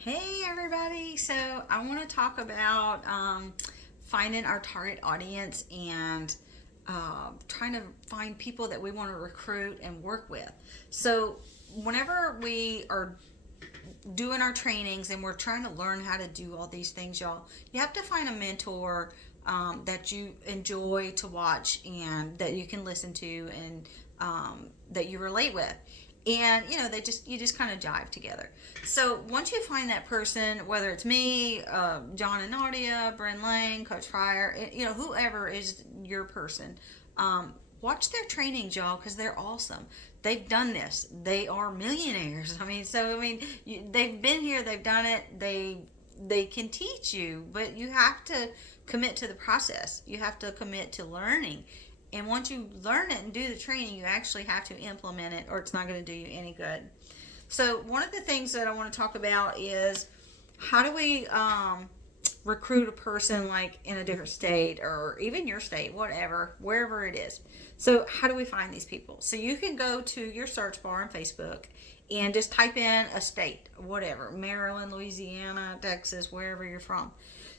Hey everybody! So I want to talk about finding our target audience and trying to find people that we want to recruit and work with. So whenever we are doing our trainings and we're trying to learn how to do all these things, y'all, you have to find a mentor that you enjoy to watch and that you can listen to and that you relate with. And you just kind of jive together. So once you find that person, whether it's me, John and Nadia, Bryn Lane, Coach Fryer, whoever is your person, watch their trainings, y'all, because they're awesome. They've done this. They are millionaires. They've been here. They've done it. They can teach you, but you have to commit to the process. You have to commit to learning. And once you learn it and do the training, you actually have to implement it, or it's not going to do you any good. So one of the things that I want to talk about is how do we recruit a person like in a different state or even your state, whatever, wherever it is. So how do we find these people? So you can go to your search bar on Facebook and just type in a state, whatever, Maryland, Louisiana, Texas, wherever you're from.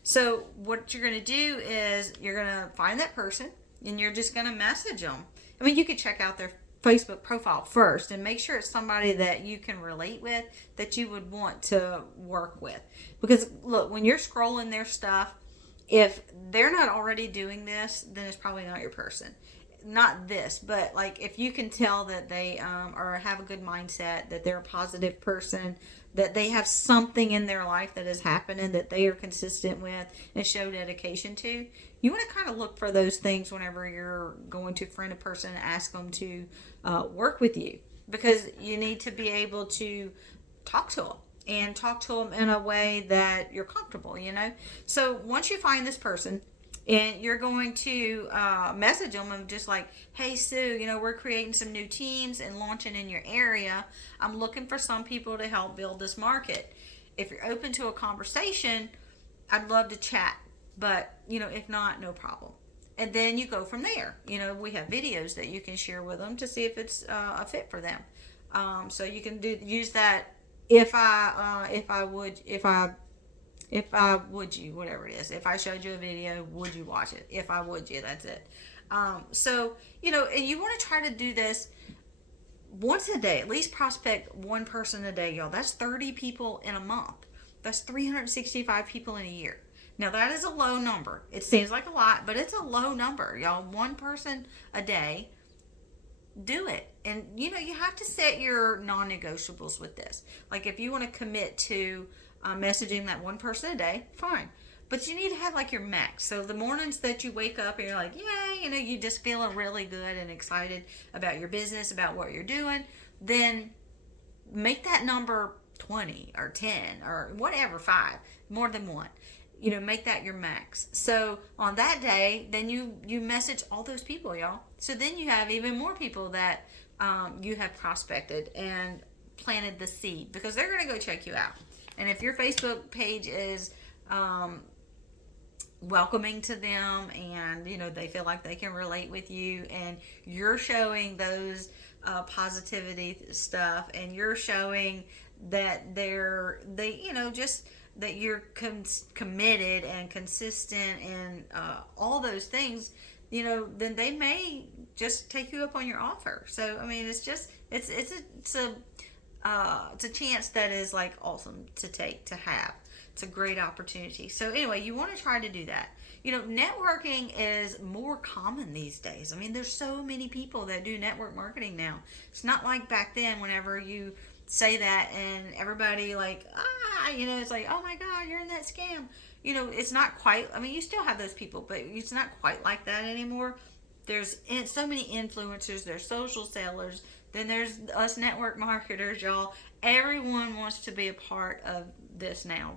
So what you're going to do is you're going to find that person and you're just going to message them. I mean, you could check out their Facebook profile first and make sure it's somebody that you can relate with, that you would want to work with. Because look, when you're scrolling their stuff, if they're not already doing this, then it's probably not your person. Not this, but like if you can tell that they or have a good mindset, that they're a positive person, that they have something in their life that is happening that they are consistent with and show dedication to, you want to kind of look for those things whenever you're going to friend a person and ask them to work with you, because you need to be able to talk to them and talk to them in a way that you're comfortable. So once you find this person and you're going to message them and just like, hey Sue, we're creating some new teams and launching in your area. I'm looking for some people to help build this market. If you're open to a conversation, I'd love to chat, but if not, no problem. And then you go from there. We have videos that you can share with them to see if it's a fit for them. So you can use that. If I would you, whatever it is, if I showed you a video, would you watch it? If I would you, that's it. And you want to try to do this once a day, at least prospect one person a day, y'all. That's 30 people in a month. That's 365 people in a year. Now, that is a low number. It seems like a lot, but it's a low number, y'all. One person a day, do it. And you have to set your non-negotiables with this. Like if you want to commit to messaging that one person a day, fine, but you need to have like your max. So the mornings that you wake up and you're like, yay, you just feeling really good and excited about your business, about what you're doing, then make that number 20 or 10 or whatever, 5, more than one. Make that your max. So on that day, then you message all those people, y'all. So then you have even more people that you have prospected and planted the seed, because they're going to go check you out. And if your Facebook page is welcoming to them, and they feel like they can relate with you, and you're showing those positivity stuff, and you're showing that just that you're committed and consistent and all those things, then they may just take you up on your offer. So I mean, it's a chance that is like awesome to have. It's a great opportunity. So anyway, you want to try to do that. Networking is more common these days. I mean, there's so many people that do network marketing now. It's not like back then whenever you say that and everybody like, it's like, oh my God, you're in that scam. It's not quite, I mean, you still have those people, but it's not quite like that anymore. There's so many influencers, there's social sellers, then there's us network marketers, y'all. Everyone wants to be a part of this now.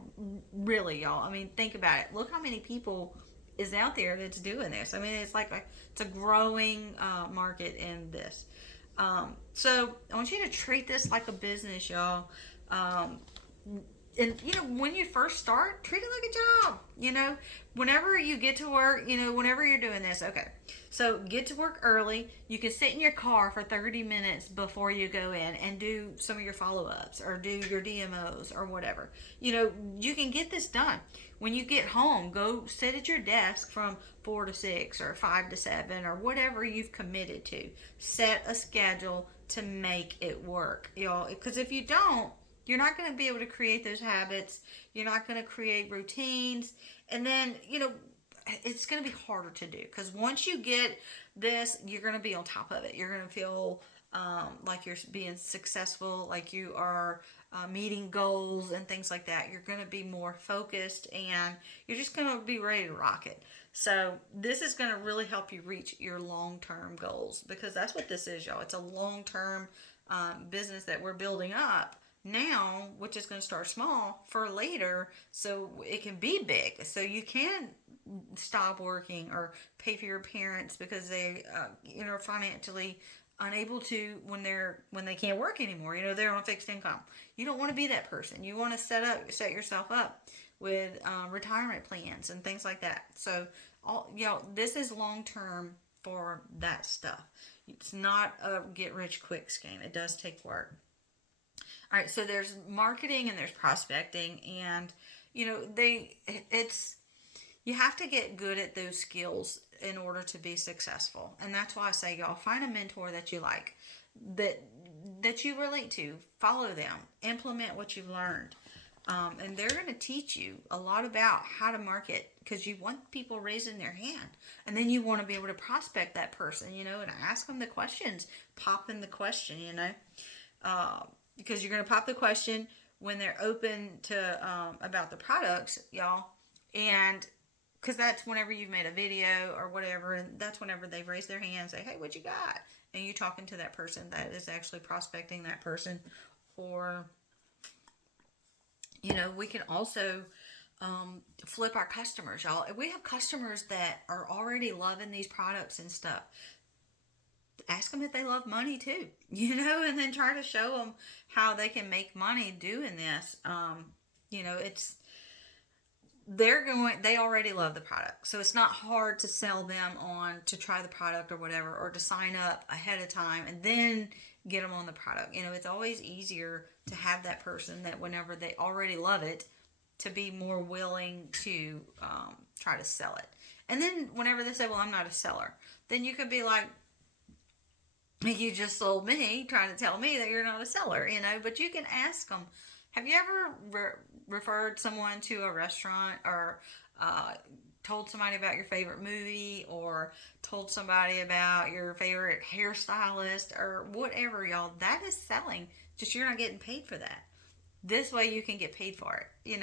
Really, y'all. I mean, think about it. Look how many people is out there that's doing this. I mean, it's a growing market in this. So I want you to treat this like a business, y'all. and when you first start, treat it like a job. Whenever you get to work, whenever you're doing this, okay, so get to work early. You can sit in your car for 30 minutes before you go in and do some of your follow-ups or do your DMOs or whatever. You can get this done. When you get home, go sit at your desk from 4 to 6 or 5 to 7 or whatever you've committed to. Set a schedule to make it work, y'all, because if you don't, you're not going to be able to create those habits. You're not going to create routines. And then, it's going to be harder to do because once you get this, you're going to be on top of it. You're going to feel like you're being successful, like you are meeting goals and things like that. You're going to be more focused and you're just going to be ready to rock it. So, this is going to really help you reach your long term goals because that's what this is, y'all. It's a long term business that we're building up now, which is going to start small for later so it can be big. So you can stop working or pay for your parents because they financially unable to when they can't work anymore. They're on a fixed income. You don't want to be that person. You want to set yourself up with retirement plans and things like that. So this is long term for that stuff. It's not a get rich quick scheme. It does take work. All right, so there's marketing and there's prospecting, and it's you have to get good at those skills in order to be successful. And that's why I say, y'all, find a mentor that you like, that you relate to, follow them, implement what you've learned. And they're going to teach you a lot about how to market because you want people raising their hand. And then you want to be able to prospect that person, and ask them the questions, pop in the question, because you're going to pop the question when they're open to about the products, y'all. And because that's whenever you've made a video or whatever, and that's whenever they've raised their hand and say, hey, what you got? And you talking to that person that is actually prospecting that person. Or, we can also flip our customers, y'all. If we have customers that are already loving these products and stuff, ask them if they love money too, and then try to show them how they can make money doing this. It's they already love the product, so it's not hard to sell them on to try the product or whatever, or to sign up ahead of time and then get them on the product. It's always easier to have that person that whenever they already love it to be more willing to try to sell it. And then whenever they say, well, I'm not a seller, then you could be like, you just sold me trying to tell me that you're not a seller, but you can ask them, have you ever referred someone to a restaurant or told somebody about your favorite movie or told somebody about your favorite hairstylist or whatever, y'all? That is selling, just you're not getting paid for that. This way you can get paid for it,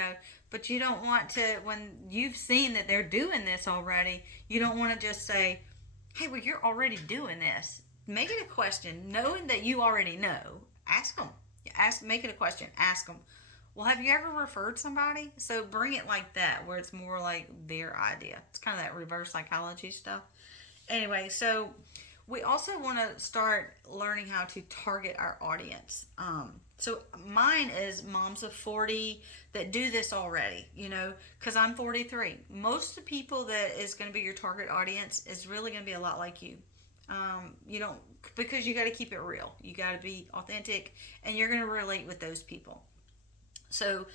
but you don't want to, when you've seen that they're doing this already, you don't want to just say, hey, well, you're already doing this. Make it a question, knowing that you already know. Ask them. Make it a question. Ask them, well, have you ever referred somebody? So bring it like that, where it's more like their idea. It's kind of that reverse psychology stuff. Anyway, so we also want to start learning how to target our audience. So mine is moms of 40 that do this already, because I'm 43. Most of the people that is going to be your target audience is really going to be a lot like you. You don't, because you got to keep it real. You got to be authentic, and you're going to relate with those people. So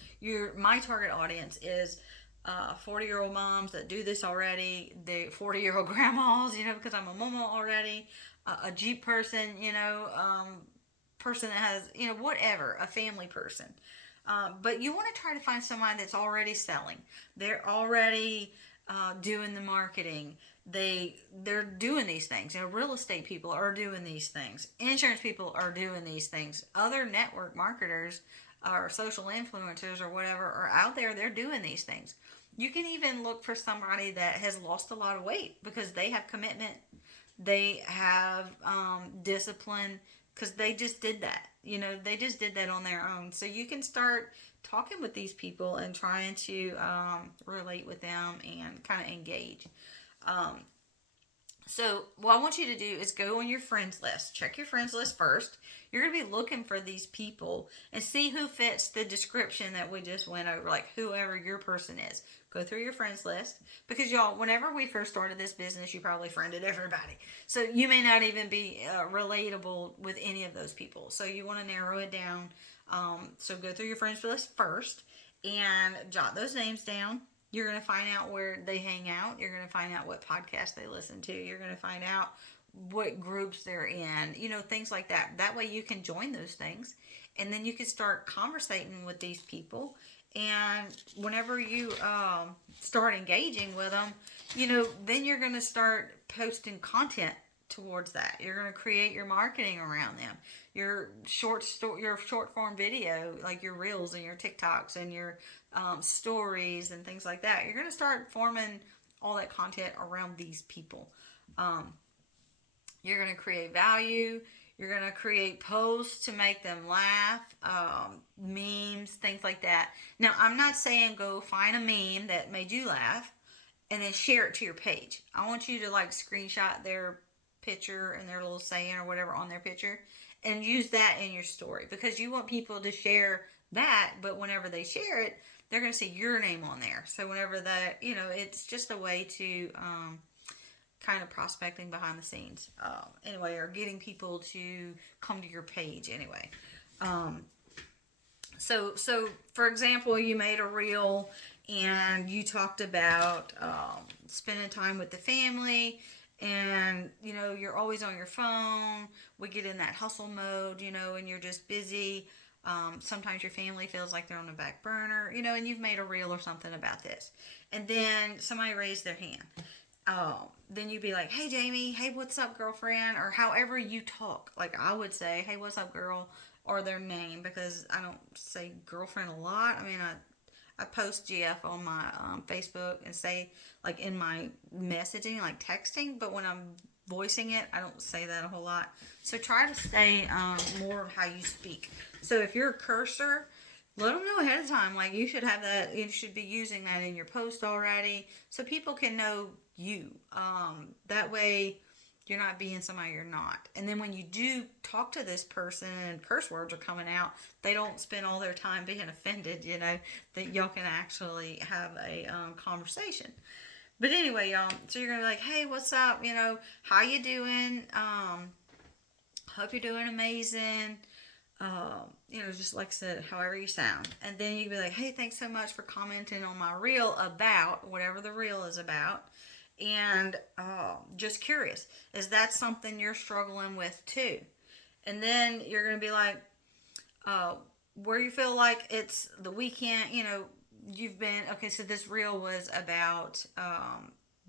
my target audience is 40-year-old moms that do this already, the 40-year-old grandmas, because I'm a mama already, a Jeep person, person that has, whatever, a family person. But you want to try to find somebody that's already selling. They're already doing the marketing. They're doing these things. Real estate people are doing these things. Insurance people are doing these things. Other network marketers or social influencers or whatever are out there. They're doing these things. You can even look for somebody that has lost a lot of weight because they have commitment. They have discipline because they just did that. They just did that on their own. So you can start talking with these people and trying to relate with them and kind of engage. So, what I want you to do is go on your friends list. Check your friends list first. You're going to be looking for these people and see who fits the description that we just went over, like whoever your person is. Go through your friends list because, y'all, whenever we first started this business, you probably friended everybody. So, you may not even be relatable with any of those people. So, you want to narrow it down. So, go through your friends list first and jot those names down. You're going to find out where they hang out. You're going to find out what podcast they listen to. You're going to find out what groups they're in, things like that. That way you can join those things and then you can start conversating with these people. And whenever you start engaging with them, then you're going to start posting content towards that. You're going to create your marketing around them. Your your short form video, like your reels and your TikToks and your stories and things like that. You're going to start forming all that content around these people. You're going to create value. You're going to create posts to make them laugh, memes, things like that. Now, I'm not saying go find a meme that made you laugh and then share it to your page. I want you to like screenshot their picture and their little saying or whatever on their picture and use that in your story because you want people to share that, but whenever they share it, they're going to see your name on there. So whenever that, it's just a way to kind of prospecting behind the scenes anyway, or getting people to come to your page anyway. So for example, you made a reel and you talked about spending time with the family and you're always on your phone. We get in that hustle mode, and you're just busy. Sometimes your family feels like they're on the back burner, and you've made a reel or something about this, and then somebody raised their hand. Then you'd be like, hey Jamie, hey, what's up girlfriend, or however you talk. Like I would say, hey, what's up girl, or their name, because I don't say girlfriend a lot. I mean, I post GF on my Facebook and say like in my messaging, like texting, but when I'm voicing it, I don't say that a whole lot. So try to stay more of how you speak. So if you're a cursor, let them know ahead of time. Like you should have that. You should be using that in your post already, so people can know you. That way, you're not being somebody you're not. And then when you do talk to this person and curse words are coming out, they don't spend all their time being offended. That y'all can actually have a conversation. But anyway, y'all. So you're gonna be like, hey, what's up? How you doing? Hope you're doing amazing. Just like I said, however you sound. And then you can be like, hey, thanks so much for commenting on my reel about whatever the reel is about. And just curious, is that something you're struggling with too? And then you're going to be like, where you feel like it's the weekend, you've been, okay, so this reel was about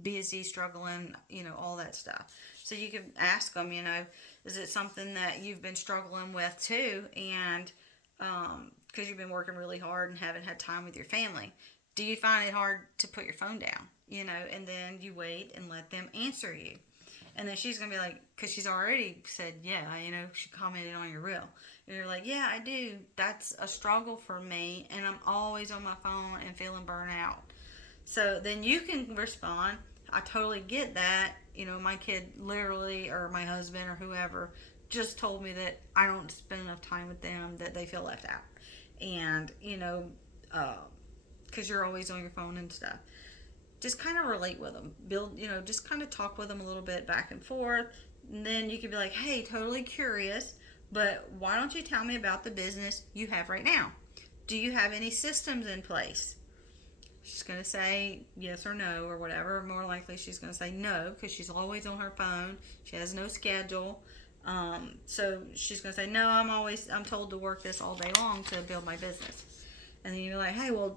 busy, struggling, all that stuff. So you can ask them, is it something that you've been struggling with too? And because you've been working really hard and haven't had time with your family. Do you find it hard to put your phone down? And then you wait and let them answer you. And then she's going to be like, because she's already said, yeah, she commented on your reel. And you're like, yeah, I do. That's a struggle for me. And I'm always on my phone and feeling burnt out. So then you can respond, I totally get that. My kid literally, or my husband, or whoever, just told me that I don't spend enough time with them, that they feel left out. And, because you're always on your phone and stuff. Just kind of relate with them. Just kind of talk with them a little bit back and forth. And then you could be like, hey, totally curious, but why don't you tell me about the business you have right now? Do you have any systems in place? She's going to say yes or no or whatever. More likely she's going to say no because she's always on her phone. She has no schedule. So she's going to say, no, I'm told to work this all day long to build my business. And then you're like, hey, well,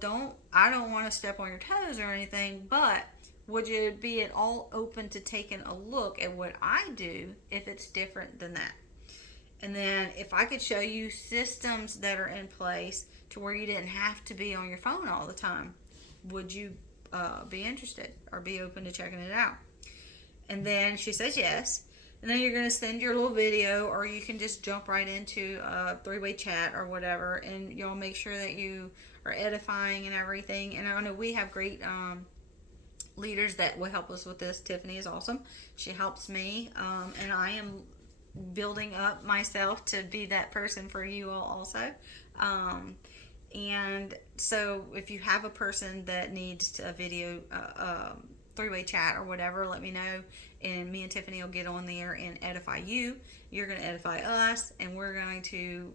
I don't want to step on your toes or anything, but would you be at all open to taking a look at what I do if it's different than that? And then if I could show you systems that are in place to where you didn't have to be on your phone all the time, would you be interested or be open to checking it out? And then she says yes. And then you're going to send your little video, or you can just jump right into a three-way chat or whatever, and you'll make sure that you are edifying and everything. And I know we have great leaders that will help us with this. Tiffany is awesome. She helps me, and I am building up myself to be that person for you all also. Um, and so if you have a person that needs a video, three-way chat or whatever, let me know, and me and Tiffany will get on there and edify you. You're going to edify us, and we're going to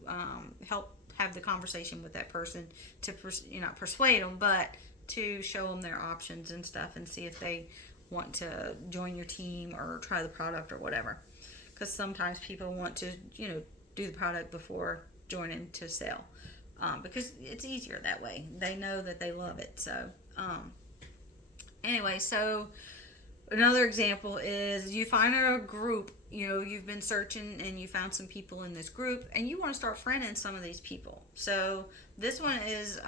help have the conversation with that person to not persuade them, but to show them their options and stuff, and see if they want to join your team or try the product or whatever. Because sometimes people want to do the product before joining to sell, because it's easier that way. They know that they love it. So anyway, so another example is you find a group, you've been searching and you found some people in this group and you want to start friending some of these people. So this one is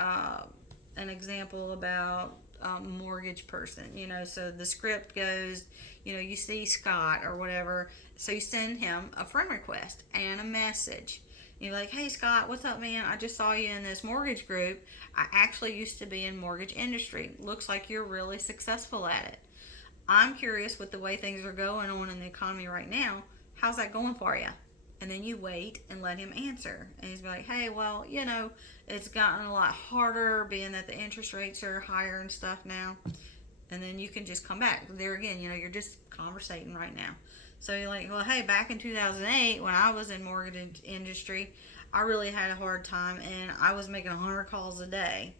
an example about a mortgage person, so the script goes, you see Scott or whatever, so you send him a friend request and a message. You're like, hey Scott, what's up, man? I just saw you in this mortgage group. I actually used to be in mortgage industry. Looks like you're really successful at it. I'm curious with the way things are going on in the economy right now. How's that going for you? And then you wait and let him answer. And he's like, hey, well, it's gotten a lot harder being that the interest rates are higher and stuff now. And then you can just come back. There again, you're just conversating right now. So you're like, well, hey, back in 2008 when I was in mortgage industry, I really had a hard time and I was making 100 calls a day.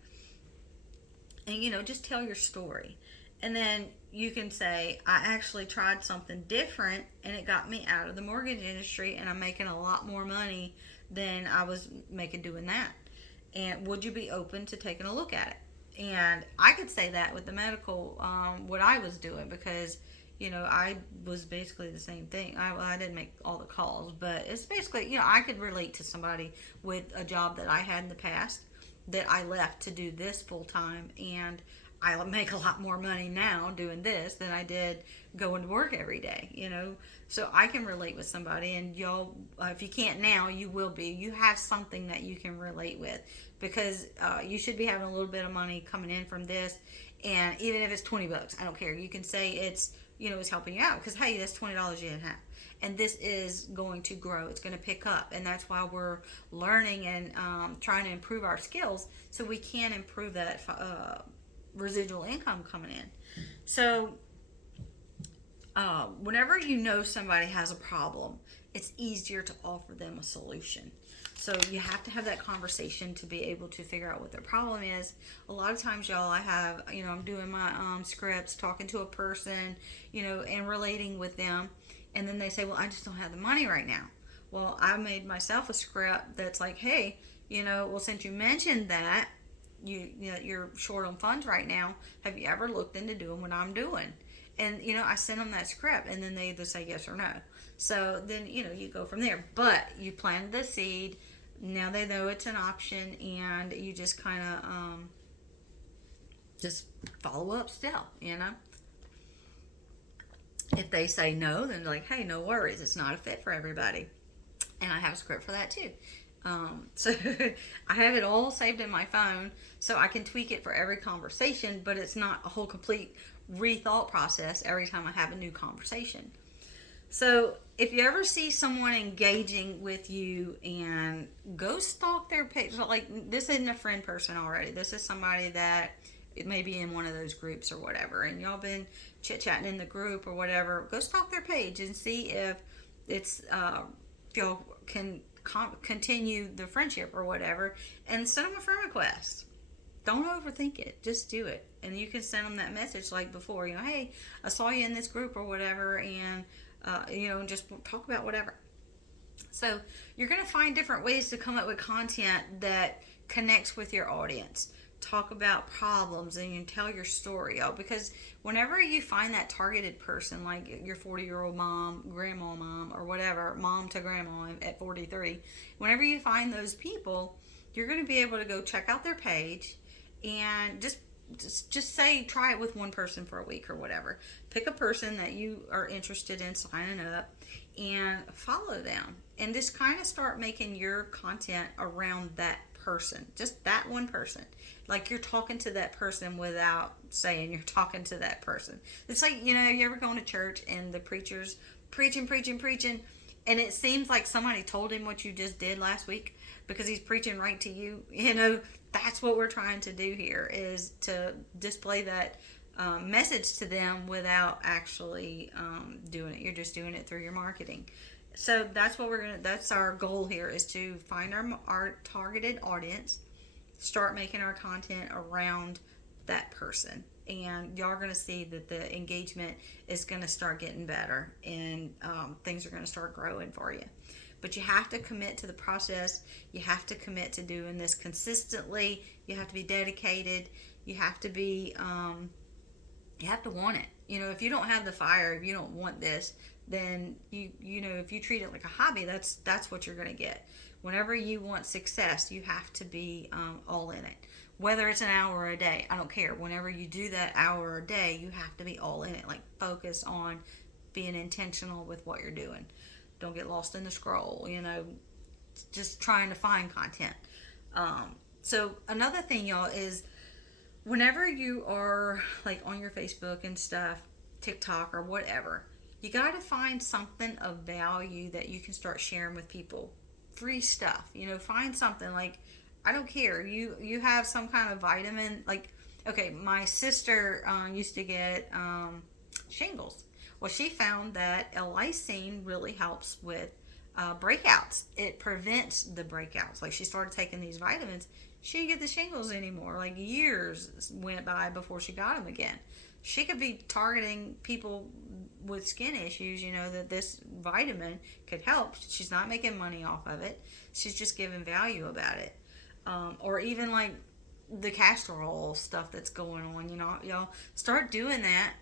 And, just tell your story. And then you can say, I actually tried something different and it got me out of the mortgage industry and I'm making a lot more money than I was making doing that. And would you be open to taking a look at it? And I could say that with the medical, what I was doing, because, I was basically the same thing. I didn't make all the calls, but it's basically, I could relate to somebody with a job that I had in the past that I left to do this full time, and I make a lot more money now doing this than I did going to work every day, So I can relate with somebody, and y'all, if you can't now, you will be. You have something that you can relate with, because you should be having a little bit of money coming in from this, and even if it's $20, I don't care. You can say it's, it's helping you out, because hey, that's $20 you didn't have. And this is going to grow. It's going to pick up. And that's why we're learning and trying to improve our skills so we can improve that residual income coming in. So whenever somebody has a problem, it's easier to offer them a solution. So you have to have that conversation to be able to figure out what their problem is. A lot of times, y'all, I have, I'm doing my scripts, talking to a person, and relating with them. And then they say, well, I just don't have the money right now. Well, I made myself a script that's like, hey, well, since you mentioned that, you're short on funds right now, have you ever looked into doing what I'm doing? And I send them that script, and then they either say yes or no. So then you go from there. But you planted the seed. Now they know it's an option, and you just kind of just follow up still. If they say no, then like, hey, no worries, it's not a fit for everybody. And I have a script for that too. So I have it all saved in my phone, so I can tweak it for every conversation, but it's not a whole complete rethought process every time I have a new conversation. So if you ever see someone engaging with you, and go stalk their page, like this isn't a friend person already. This is somebody that it may be in one of those groups or whatever, and y'all been chit-chatting in the group or whatever. Go stalk their page and see if it's if y'all can continue the friendship or whatever, and send them a friend request. Don't overthink it. Just do it. And you can send them that message like before, hey, I saw you in this group or whatever, and just talk about whatever. So you're going to find different ways to come up with content that connects with your audience. Talk about problems, and you tell your story, because whenever you find that targeted person, like your 40-year-old mom, grandma mom, or whatever, mom to grandma at 43, whenever you find those people, you're going to be able to go check out their page and just say, try it with one person for a week or whatever. Pick a person that you are interested in signing up and follow them, and just kind of start making your content around that person, just that one person. Like you're talking to that person without saying you're talking to that person. It's like, you ever going to church and the preacher's preaching, preaching, preaching, and it seems like somebody told him what you just did last week because he's preaching right to you. That's what we're trying to do here, is to display that message to them without actually doing it. You're just doing it through your marketing. So that's our goal here, is to find our targeted audience, start making our content around that person, and y'all are going to see that the engagement is going to start getting better, and things are going to start growing for you. But you have to commit to the process. You have to commit to doing this consistently. You have to be dedicated. You have to be you have to want it. If you don't have the fire, if you don't want this, then if you treat it like a hobby, that's what you're going to get. Whenever you want success, you have to be all in it. Whether it's an hour or a day, I don't care. Whenever you do that hour or a day, you have to be all in it. Like, focus on being intentional with what you're doing. Don't get lost in the scroll, just trying to find content. So another thing, y'all, is whenever you are like on your Facebook and stuff, TikTok or whatever, you got to find something of value that you can start sharing with people. Free stuff, find something like, I don't care. You have some kind of vitamin. Like, okay, my sister used to get shingles. Well, she found that L-lysine really helps with breakouts. It prevents the breakouts. Like, she started taking these vitamins. She didn't get the shingles anymore. Like, years went by before she got them again. She could be targeting people with skin issues, that this vitamin could help. She's not making money off of it. She's just giving value about it. Or even like the castor oil stuff that's going on, y'all start doing that.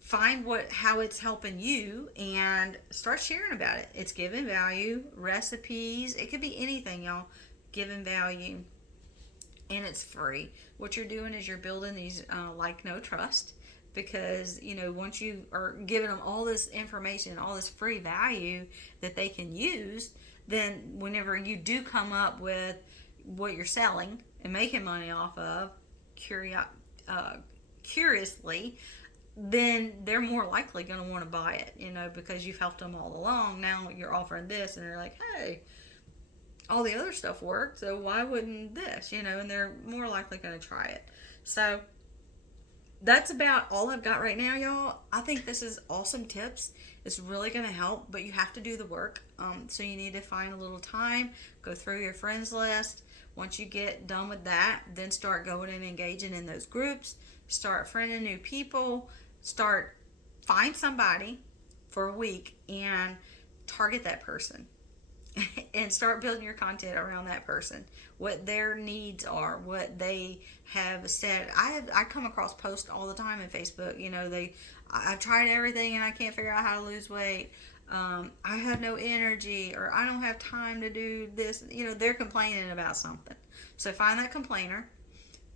Find how it's helping you and start sharing about it. It's giving value. Recipes, it could be anything, y'all. Giving value, and it's free. What you're doing is you're building these like, no trust, because once you are giving them all this information, all this free value that they can use, then whenever you do come up with what you're selling and making money off of, curiously, then they're more likely going to want to buy it, because you've helped them all along. Now you're offering this, and they're like, hey, all the other stuff worked, so why wouldn't this, and they're more likely going to try it. So that's about all I've got right now, y'all. I think this is awesome tips. It's really going to help, but you have to do the work. So you need to find a little time, go through your friends list. Once you get done with that, then start going and engaging in those groups. Start friending new people. Find somebody for a week and target that person. And start building your content around that person, what their needs are, what they have said. I come across posts all the time in Facebook. I've tried everything and I can't figure out how to lose weight. I have no energy, or I don't have time to do this. They're complaining about something. So find that complainer,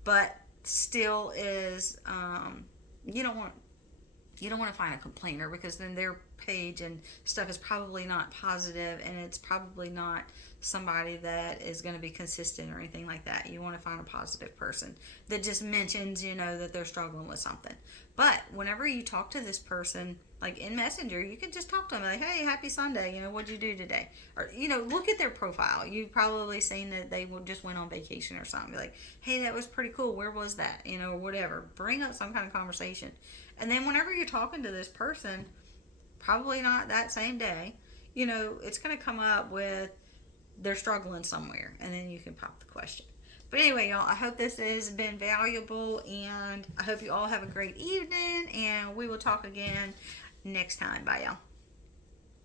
but still is you don't want to find a complainer, because then their page and stuff is probably not positive, and it's probably not somebody that is going to be consistent or anything like that. You want to find a positive person that just mentions, that they're struggling with something. But whenever you talk to this person, like in Messenger, you can just talk to them like, hey, happy Sunday, what'd you do today? Or, look at their profile. You've probably seen that they just went on vacation or something. Be like, hey, that was pretty cool. Where was that? Or whatever. Bring up some kind of conversation. And then whenever you're talking to this person, probably not that same day, it's going to come up with they're struggling somewhere, and then you can pop the question. But anyway, y'all, I hope this has been valuable, and I hope you all have a great evening, and we will talk again next time. Bye, y'all.